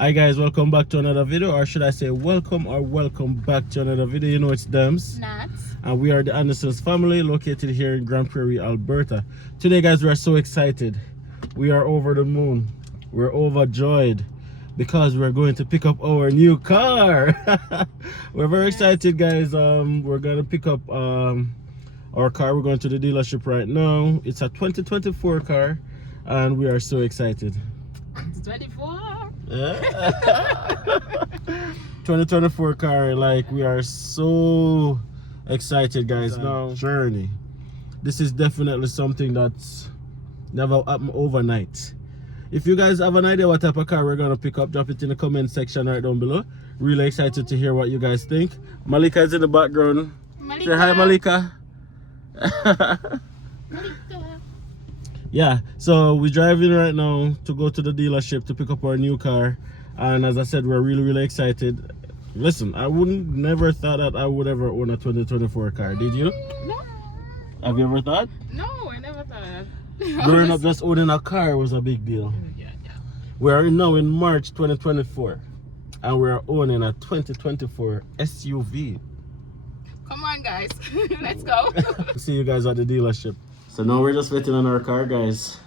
Hi guys, welcome back to another video, or should I say welcome back to another video. You know it's Dems. Nats. And we are the Anderson's family, located here in Grand Prairie, Alberta. Today guys, we are so excited. We are over the moon. We're overjoyed because we're going to pick up our new car. We're very excited guys. We're gonna pick up our car. We're going to the dealership right now. It's a 2024 car and we are so excited. 24. 2024 car, like we are so excited guys. Now journey, this is definitely something that's never happened overnight. If you guys have an idea what type of car we're gonna pick up, drop it in the comment section right down below. Really excited to hear what you guys think. Malika is in the background. Malika. Say hi, Malika. Yeah, so we're driving right now to go to the dealership to pick up our new car, and as I said, we're really excited. Listen, I never thought that I would ever own a 2024 car. Did you? No. Have you ever thought? No, I never thought. Growing up, just owning a car was a big deal. Yeah. We are now in March 2024, and we are owning a 2024 SUV. Come on, guys. Let's go. See you guys at the dealership. So now we're just waiting on our car, guys.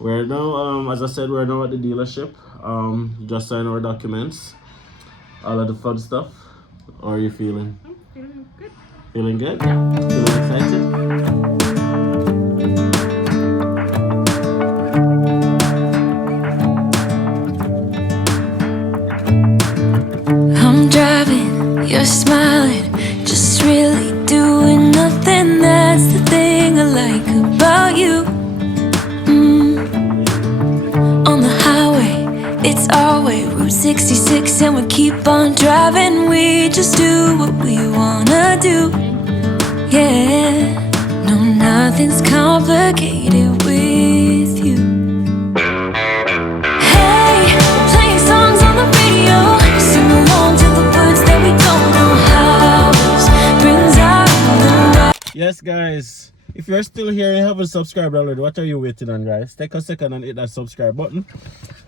We're now, as I said, we're now at the dealership. Just sign our documents, all of the fun stuff. How are you feeling? I'm feeling good. Feeling good? Yeah. Feeling excited? I'm driving, you're smiling, just really doing nothing. That's the thing I like about you. On the highway, it's our way, Route 66, and we keep on driving. We just do what we wanna do. Yeah, no, nothing's complicated with you. Hey, playing songs on the radio, sing along to the words that we don't know how. Brings out the Yes, guys. If you're still here and haven't subscribed already, what are you waiting on, guys? Take a second and hit that subscribe button.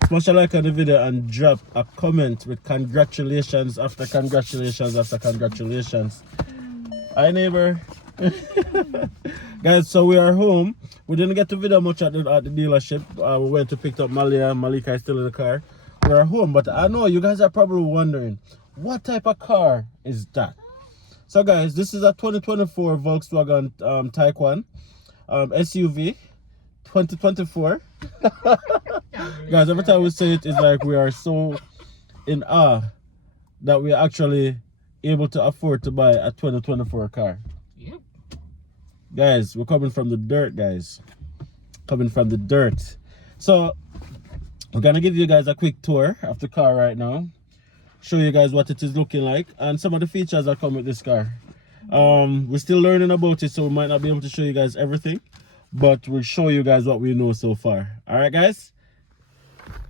Smash a like on the video and drop a comment with congratulations after congratulations after congratulations. Hi, neighbor. Guys, so we are home. We didn't get to video much at the dealership. We went to pick up Malia. Malika is still in the car. We are home, but I know you guys are probably wondering, what type of car is that? So guys, this is a 2024 Volkswagen Tiguan SUV 2024. Guys, every time we say it, it's like we are so in awe that we are actually able to afford to buy a 2024 car. Yep. Guys, we're coming from the dirt, guys. Coming from the dirt. So we're gonna give you guys a quick tour of the car right now. Show you guys what it is looking like and some of the features that come with this car. We're still learning about it, so we might not be able to show you guys everything, but we'll show you guys what we know so far. All right, guys?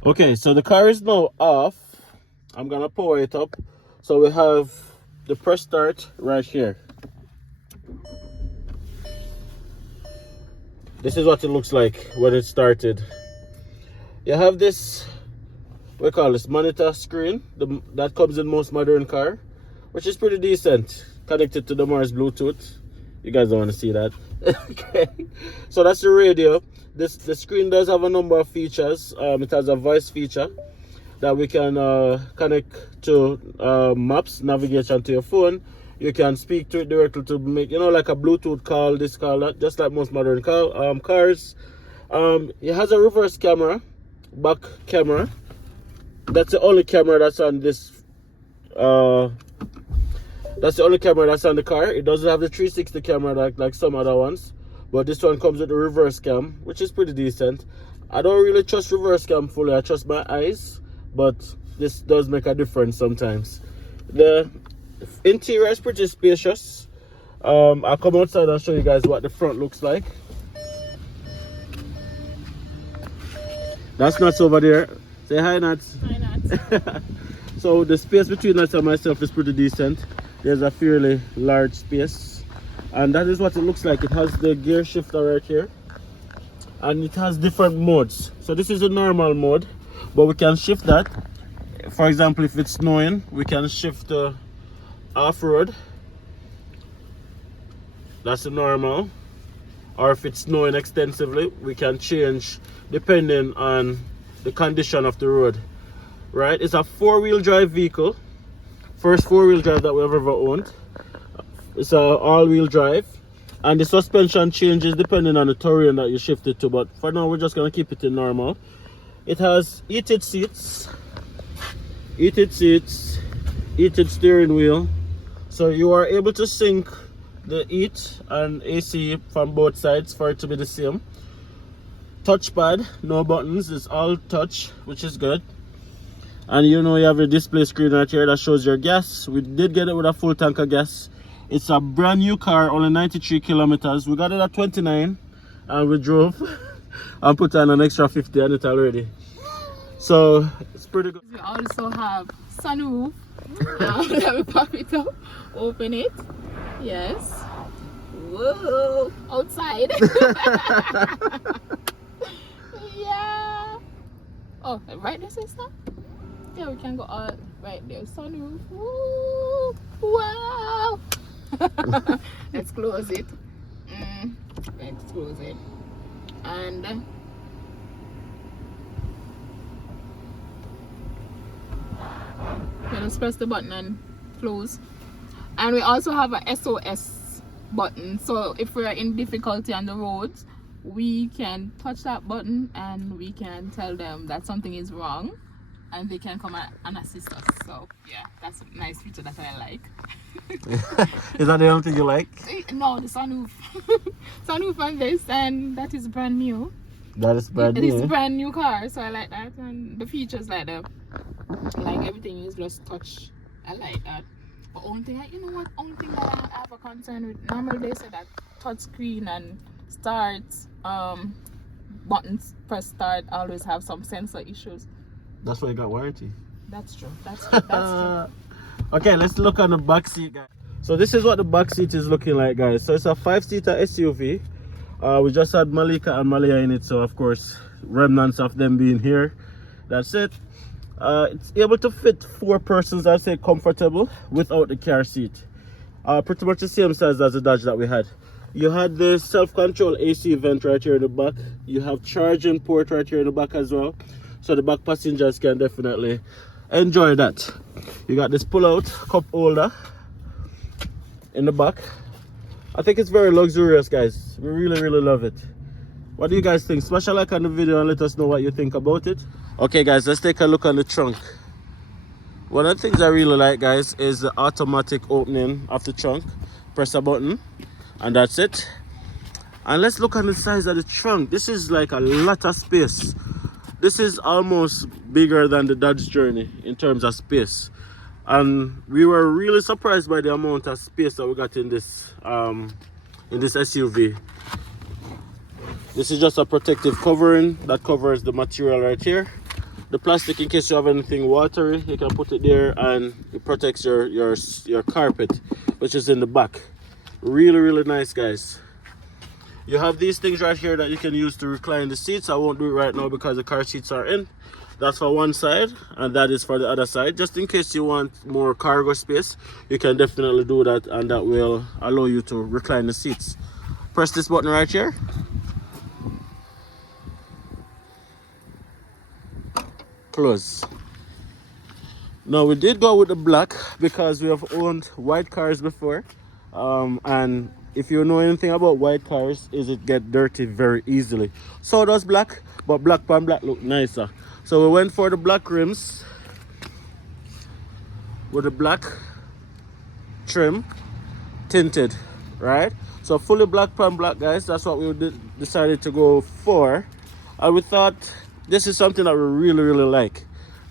Okay, so the car is now off. I'm gonna power it up. So we have the press start right here. This is what it looks like when it started. You have this, we call this monitor screen that comes in most modern car, which is pretty decent, connected to the Mars Bluetooth. You guys don't want to see that. Okay, so that's the radio. The screen does have a number of features. It has a voice feature that we can connect to maps, navigation to your phone. You can speak to it directly to make, like a Bluetooth call, this call, that, just like most modern cars. It has a reverse camera, back camera. That's the only camera that's on this. That's the only camera that's on the car. It doesn't have the 360 camera like some other ones, but this one comes with a reverse cam, which is pretty decent. I don't really trust reverse cam fully. I trust my eyes, but this does make a difference sometimes. The interior is pretty spacious. I'll come outside and show you guys what the front looks like. That's Nuts over there. Say hi, Nuts. Hi, Nats. So the space between Nuts and myself is pretty decent. There's a fairly large space, and that is what it looks like. It has the gear shifter right here, and it has different modes. So this is a normal mode, but we can shift that for example, if it's snowing, we can shift to off-road. That's the normal. Or if it's snowing extensively, we can change depending on the condition of the road. Right? It's a 4-wheel drive vehicle. First 4-wheel drive that we have ever owned. It's a all-wheel drive. And the suspension changes depending on the terrain that you shift it to. But for now, we're just going to keep it in normal. It has heated seats, heated steering wheel. So you are able to sync the heat and AC from both sides for it to be the same. Touchpad, no buttons, it's all touch, which is good. And you know you have a display screen right here that shows your gas. We did get it with a full tank of gas. It's a brand new car, only 93 kilometers. We got it at 29 and we drove and put on an extra 50 on it already. So it's pretty good. We also have sunroof. Let me pop it up, open it. Yes. Whoa, outside. Yeah. Oh, right there, sister? Yeah, we can go all right there. Sunroof. Woo. Wow. Let's close it. Let's close it. And just press the button and close. And we also have a SOS button, so if we're in difficulty on the roads, we can touch that button and we can tell them that something is wrong and they can come and assist us. So yeah, that's a nice feature that I like. Is that the only thing you like? No, the sunroof. Sunroof on this, and that is brand new. That is brand new. It is a brand new car, so I like that. And the features like everything is just touch. I like that. But only thing, you know what? Only thing that I have a concern with. Normally they say that touch screen and start buttons press start always have some sensor issues. That's why you got warranty. That's true. That's true. That's true. Okay, let's look on the back seat, guys. So this is what the back seat is looking like, guys. So it's a 5-seater SUV. We just had Malika and Malia in it, so of course remnants of them being here. That's it. It's able to fit 4 persons, I'd say comfortable, without the car seat. Pretty much the same size as the Dodge that we had. You had the self-control AC vent right here in the back. You have charging port right here in the back as well, so the back passengers can definitely enjoy that. You got this pull-out cup holder in the back. I think it's very luxurious, guys. We really love it. What do you guys think? Smash a like on the video and let us know what you think about it. Okay guys, let's take a look on the trunk. One of the things I really like, guys, is the automatic opening of the trunk. Press a button and that's it. And let's look on the size of the trunk. This is like a lot of space. This is almost bigger than the Dodge Journey in terms of space. And we were really surprised by the amount of space that we got in this SUV. This is just a protective covering that covers the material right here. The plastic, in case you have anything watery, you can put it there and it protects your carpet, which is in the back. Really nice, guys. You have these things right here that you can use to recline the seats. I won't do it right now because the car seats are in. That's for one side and that is for the other side. Just in case you want more cargo space, you can definitely do that, and that will allow you to recline the seats. Press this button right here. Close. Now we did go with the black because we have owned white cars before, and if you know anything about white cars, is it get dirty very easily. So does black, but black and black look nicer. So we went for the black rims with the black trim, tinted, right? So fully black pan black, guys. That's what we decided to go for, and we thought this is something that we really like,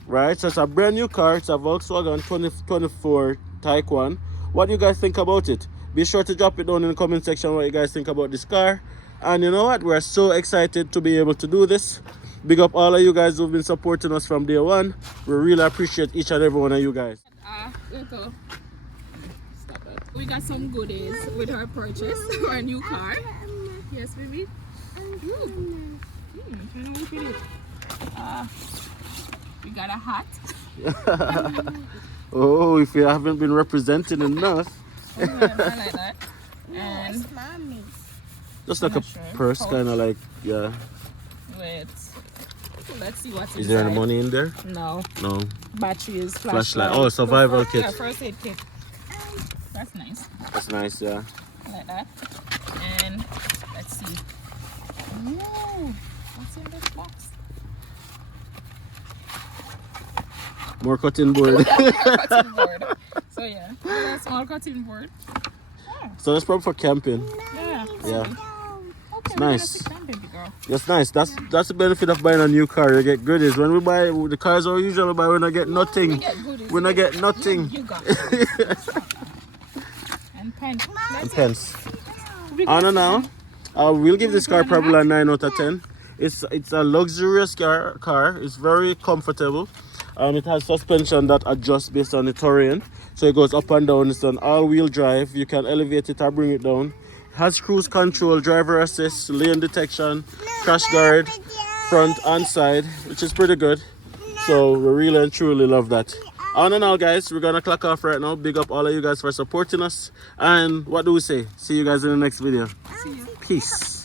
right? So it's a brand new car. It's a Volkswagen 2024 Tiguan. What do you guys think about it? Be sure to drop it down in the comment section what you guys think about this car. And you know what? We're so excited to be able to do this. Big up all of you guys who've been supporting us from day one. We really appreciate each and every one of you guys. We got some goodies with our purchase for a new car. Yes, baby. We got a hat. Oh, if you haven't been representing enough. I like that. And Just like I'm a not sure. purse, Pouch. kind of like, yeah. wait. Let's see what's Is there any inside. money in there? No. No. Batteries, Flashlight. Oh, survival kit. Yeah, first aid kit. That's nice. That's nice, yeah. Like that. And let's see. Ooh, what's in this box? More cutting board. Cutting board. So yeah, a small cutting board. So that's probably for camping. Yeah. Yeah. Okay, nice. Camping, girl. That's nice. That's the benefit of buying a new car. You get goodies. When we buy the cars, we usually buy, we not get nothing. We get goodies. We not get nothing. You got it. And pens. And pence. I don't know. We'll give this car probably a 9 out of 10. It's a luxurious car. It's very comfortable. It has suspension that adjusts based on the terrain. So it goes up and down. It's an all-wheel drive. You can elevate it or bring it down. Has cruise control, driver assist, lane detection, crash guard, front and side, which is pretty good. So we really and truly love that. On and out, guys, we're gonna clock off right now. Big up all of you guys for supporting us. And what do we say? See you guys in the next video. Peace.